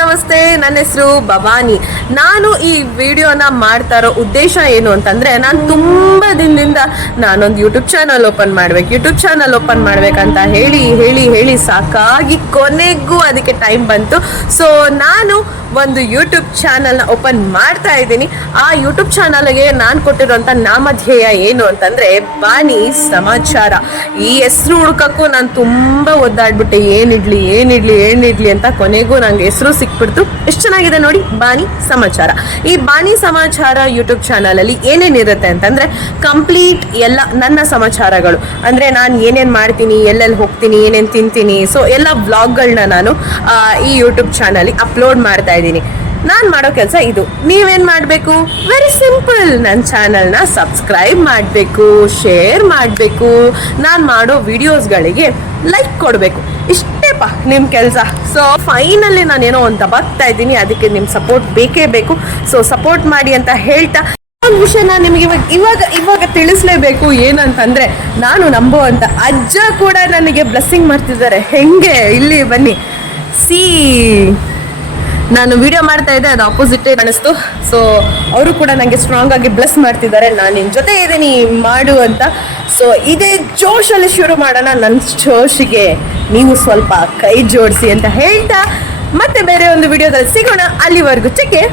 ನಮಸ್ತೆ, ನನ್ನ ಹೆಸರು ಭವಾನಿ. ನಾನು ಈ ವಿಡಿಯೋನ ಮಾಡ್ತಾ ಇರೋ ಉದ್ದೇಶ ಏನು ಅಂತಂದ್ರೆ, ನಾನು ತುಂಬಾ ದಿನದಿಂದ ನಾನೊಂದು ಯೂಟ್ಯೂಬ್ ಚಾನಲ್ ಓಪನ್ ಮಾಡ್ಬೇಕಂತ ಹೇಳಿ ಸಾಕಾಗಿ ಕೊನೆಗೂ ಅದಕ್ಕೆ ಟೈಮ್ ಬಂತು. ಸೊ ನಾನು ಒಂದು ಯೂಟ್ಯೂಬ್ ಚಾನಲ್ನ ಓಪನ್ ಮಾಡ್ತಾ ಇದ್ದೀನಿ. ಆ ಯೂಟ್ಯೂಬ್ ಚಾನಲ್ಗೆ ನಾನು ಕೊಟ್ಟಿರುವಂತ ನಾಮಧೇಯ ಏನು ಅಂತಂದ್ರೆ ಬಾನಿ ಸಮಾಚಾರ. ಈ ಹೆಸರು ಹುಡುಕಕ್ಕೂ ನಾನು ತುಂಬಾ ಒದ್ದಾಡ್ಬಿಟ್ಟೆ, ಏನಿಡ್ಲಿ ಅಂತ. ಕೊನೆಗೂ ನಂಗೆ ಹೆಸರು ಸಿಕ್ಬಿಡ್ತು. ಎಷ್ಟು ಚೆನ್ನಾಗಿದೆ ನೋಡಿ, ಬಾನಿ ಸಮಾಚಾರ. ಈ ಬಾನಿ ಸಮಾಚಾರ ಯೂಟ್ಯೂಬ್ ಚಾನಲ್ ಅಲ್ಲಿ ಏನೇನಿರುತ್ತೆ ಅಂತಂದ್ರೆ ಕಂಪ್ಲೀಟ್ ಎಲ್ಲ ನನ್ನ ಸಮಾಚಾರಗಳು. ಅಂದ್ರೆ ನಾನು ಏನೇನ್ ಮಾಡ್ತೀನಿ, ಎಲ್ಲೆಲ್ಲಿ ಹೋಗ್ತೀನಿ, ಏನೇನ್ ತಿಂತೀನಿ, ಸೊ ಎಲ್ಲ ವ್ಲಾಗ್ಗಳನ್ನ ನಾನು ಈ ಯೂಟ್ಯೂಬ್ ಚಾನಲ್ ಅಪ್ಲೋಡ್ ಮಾಡ್ತಾ ಇದ್ದೀನಿ. ನಾನು ಮಾಡೋ ಕೆಲಸ ಇದು. ನೀವೇನ್ ಮಾಡಬೇಕು? ವೆರಿ ಸಿಂಪಲ್, ನನ್ನ ಚಾನಲ್ನ ಸಬ್ಸ್ಕ್ರೈಬ್ ಮಾಡಬೇಕು, ಶೇರ್ ಮಾಡಬೇಕು, ನಾನು ಮಾಡೋ ವಿಡಿಯೋಸ್ಗಳಿಗೆ ಲೈಕ್ ಕೊಡಬೇಕು. ಇಷ್ಟೇಪ್ಪ ನಿಮ್ಮ ಕೆಲಸ. ಸೊ ಫೈನಲಿ ನಾನೇನೋ ಅಂತ ಬರ್ತಾ ಇದ್ದೀನಿ, ಅದಕ್ಕೆ ನಿಮ್ಮ ಸಪೋರ್ಟ್ ಬೇಕೇ ಬೇಕು. ಸೊ ಸಪೋರ್ಟ್ ಮಾಡಿ ಅಂತ ಹೇಳ್ತಾ ಒಂದು ವಿಷಯ ನಾನು ನಿಮಗೆ ಇವಾಗ ತಿಳಿಸ್ಲೇಬೇಕು. ಏನಂತಂದ್ರೆ, ನಾನು ನಂಬುವಂತ ಅಜ್ಜ ಕೂಡ ನನಗೆ ಬ್ಲೆಸ್ಸಿಂಗ್ ಮಾಡ್ತಿದ್ದಾರೆ. ಹೆಂಗೆ? ಇಲ್ಲಿ ಬನ್ನಿ. ನಾನು ವಿಡಿಯೋ ಮಾಡ್ತಾ ಇದ್ದೆ, ಅದು ಆಪೋಸಿಟ್ ಕಾಣಿಸ್ತು. ಸೊ ಅವರು ಕೂಡ ನನಗೆ ಸ್ಟ್ರಾಂಗ್ ಆಗಿ ಬ್ಲೆಸ್ ಮಾಡ್ತಿದ್ದಾರೆ, ನಾನು ನಿನ್ನ ಜೊತೆ ಇದ್ದೀನಿ ಮಾಡು ಅಂತ. ಸೊ ಇದೇ ಜೋಶಲ್ಲಿ ಶುರು ಮಾಡೋಣ. ನನ್ನ ಜೋಶಿಗೆ ನೀವು ಸ್ವಲ್ಪ ಕೈ ಜೋಡಿಸಿ ಅಂತ ಹೇಳ್ತಾ ಮತ್ತೆ ಬೇರೆ ಒಂದು ವಿಡಿಯೋದಲ್ಲಿ ಸಿಗೋಣ. ಅಲ್ಲಿವರೆಗೂ ಚೆಕ್ಕೆ.